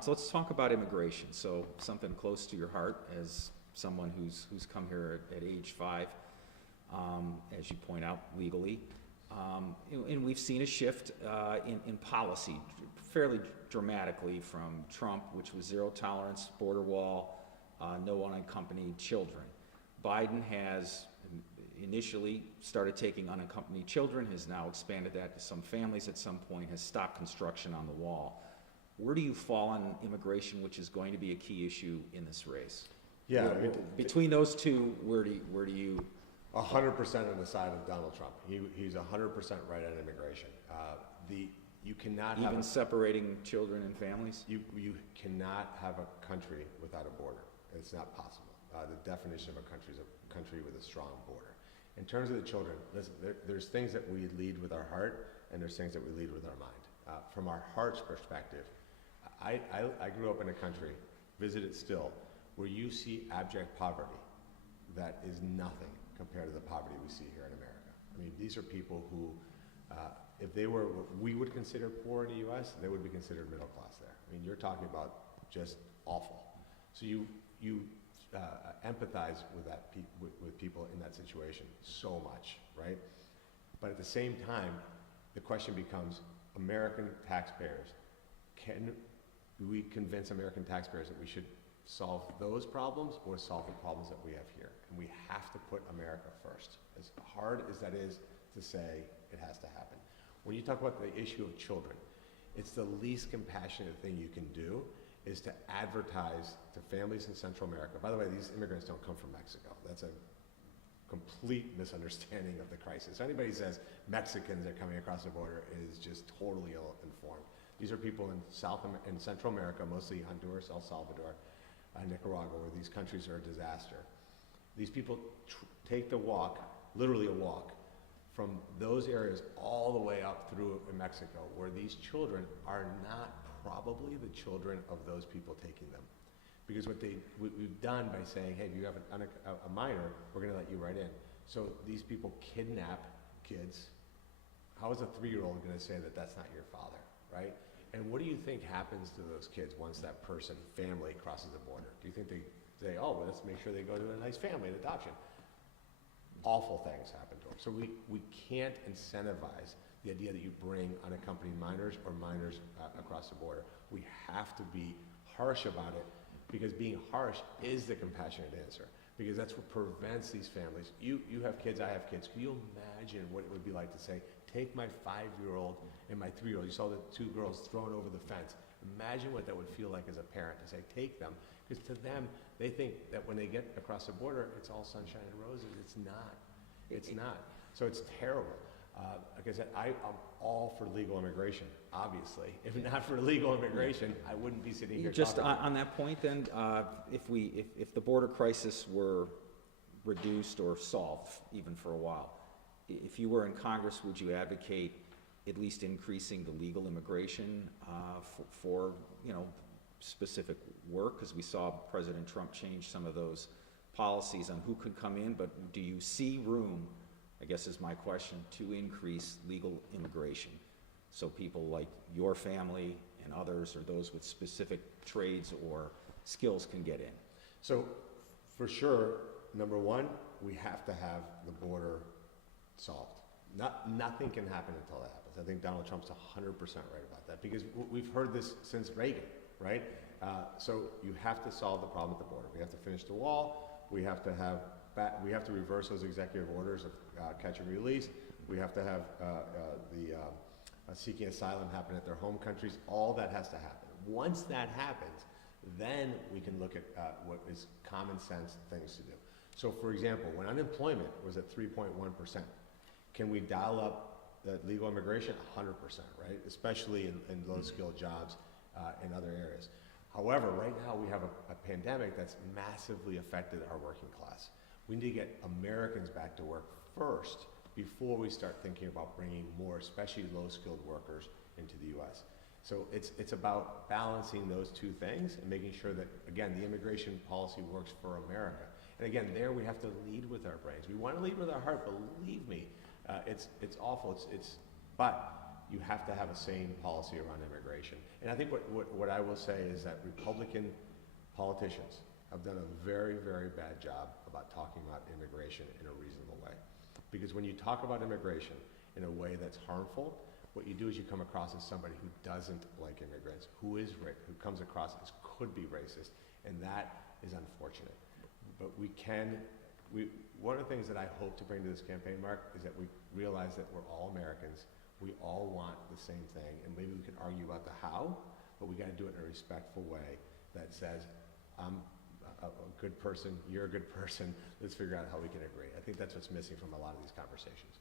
So let's talk about immigration. So something close to your heart as someone who's come here at age 5, as you point out, legally. And we've seen a shift in policy fairly dramatically from Trump, which was zero tolerance, border wall, no unaccompanied children. Biden has initially started taking unaccompanied children, has now expanded that to some families at some point, has stopped construction on the wall. Where do you fall on immigration, which is going to be a key issue in this race? Yeah, Between those two, where do you 100% on the side of Donald Trump. He's 100% right on immigration. You cannot even have separating children and families? you cannot have a country without a border. It's not possible. The definition of a country is a country with a strong border. In terms of the children, listen, there's things that we lead with our heart, and there's things that we lead with our mind. From our heart's perspective, I grew up in a country, visited still, where you see abject poverty that is nothing compared to the poverty we see here in America. I mean, these are people who, if they were what we would consider poor in the U.S., they would be considered middle class there. I mean, you're talking about just awful. So you empathize with with people in that situation so much, right? But at the same time, the question becomes, American taxpayers, can we convince American taxpayers that we should solve those problems or solve the problems that we have here? And we have to put America first. As hard as that is to say, it has to happen. When you talk about the issue of children, it's the least compassionate thing you can do is to advertise to families in Central America. By the way, these immigrants don't come from Mexico. That's a complete misunderstanding of the crisis. Anybody who says Mexicans are coming across the border is just totally ill-informed. These are people in Central America, mostly Honduras, El Salvador, Nicaragua, where these countries are a disaster. These people take the walk, literally a walk, from those areas all the way up through in Mexico, where these children are not probably the children of those people taking them. Because what we've done by saying, hey, if you have a minor, we're gonna let you right in. So these people kidnap kids. How is a 3-year-old gonna say that that's not your father, right? And what do you think happens to those kids once that family crosses the border? Do you think they say, oh, well, let's make sure they go to a nice family, an adoption? Awful things happen to them. So we can't incentivize the idea that you bring unaccompanied minors or minors across the border. We have to be harsh about it, because being harsh is the compassionate answer, because that's what prevents these families. You have kids, I have kids. Can you imagine what it would be like to say, take my 5-year-old and my 3-year-old, you saw the 2 girls thrown over the fence. Imagine what that would feel like as a parent to say, take them. Because to them, they think that when they get across the border, it's all sunshine and roses. It's not. It's not. So it's terrible. Like I said, I'm all for legal immigration, obviously. If not for legal immigration, I wouldn't be sitting here just talking about on that point then, if the border crisis were reduced or solved even for a while, if you were in Congress, would you advocate at least increasing the legal immigration for specific work? Because we saw President Trump change some of those policies on who could come in, but do you see room, I guess is my question, to increase legal immigration so people like your family and others, or those with specific trades or skills, can get in? So for sure, number one, we have to have the border solved. Nothing can happen until that happens. I think Donald Trump's 100% right about that, because we've heard this since Reagan, right? So you have to solve the problem at the border. We have to finish the wall. We have to reverse those executive orders of catch and release. We have to have seeking asylum happen at their home countries. All that has to happen. Once that happens, then we can look at what is common sense things to do. So for example, when unemployment was at 3.1%, can we dial up the legal immigration? 100%, right? Especially in low-skilled jobs in other areas. However, right now we have a pandemic that's massively affected our working class. We need to get Americans back to work first before we start thinking about bringing more, especially low-skilled workers, into the U.S. So it's about balancing those two things and making sure that, again, the immigration policy works for America. And again, there we have to lead with our brains. We want to lead with our heart, believe me. It's awful. But you have to have a sane policy around immigration. And I think what I will say is that Republican politicians have done a very, very bad job about talking about immigration in a reasonable way. Because when you talk about immigration in a way that's harmful, what you do is you come across as somebody who doesn't like immigrants, who comes across as could be racist, and that is unfortunate. But one of the things that I hope to bring to this campaign, Mark, is that we realize that we're all Americans, we all want the same thing, and maybe we can argue about the how, but we gotta do it in a respectful way that says, I'm a good person, you're a good person, let's figure out how we can agree. I think that's what's missing from a lot of these conversations.